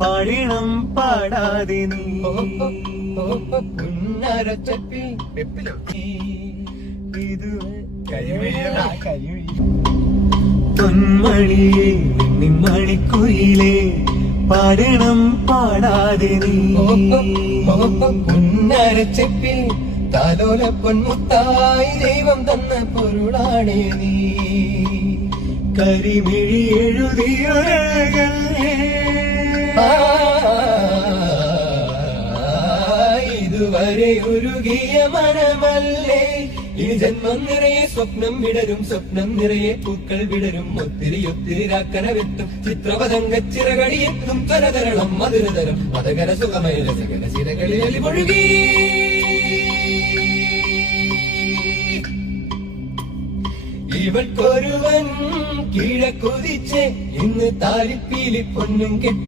പാടണം പാടാതെ നീ പൊന്മണിയേ നിമ്മണിക്കുയിലേ പാടണം പാടാതെ നീ പുന്നരച്ചെപ്പിൽ താലോല പൊന്മുത്തായി ദൈവം തന്ന പൊരുളാണേ നീ കരിമിഴി എഴുതിയൊരഴകല്ലേ ഇതുവരെ ഉരുകിയ മനമല്ലേ ഈ ജന്മം നിറയെ സ്വപ്നം വിടരും സ്വപ്നം നിറയെ പൂക്കൾ വിടരും ഒത്തിരി ഒത്തിരി രാക്കന വെട്ടും ചിത്രപതംഗ ചിറകടിയെത്തും തരതരണം മധുരതരം മതകര സുഖമയ രസകര ചിരകളിൽ അലിപൊഴുകി ഇവൾക്കൊരുവൻ കീഴക്കുതിച്ച് ഇന്ന് താലിപ്പീലി പൊന്നും കെട്ടി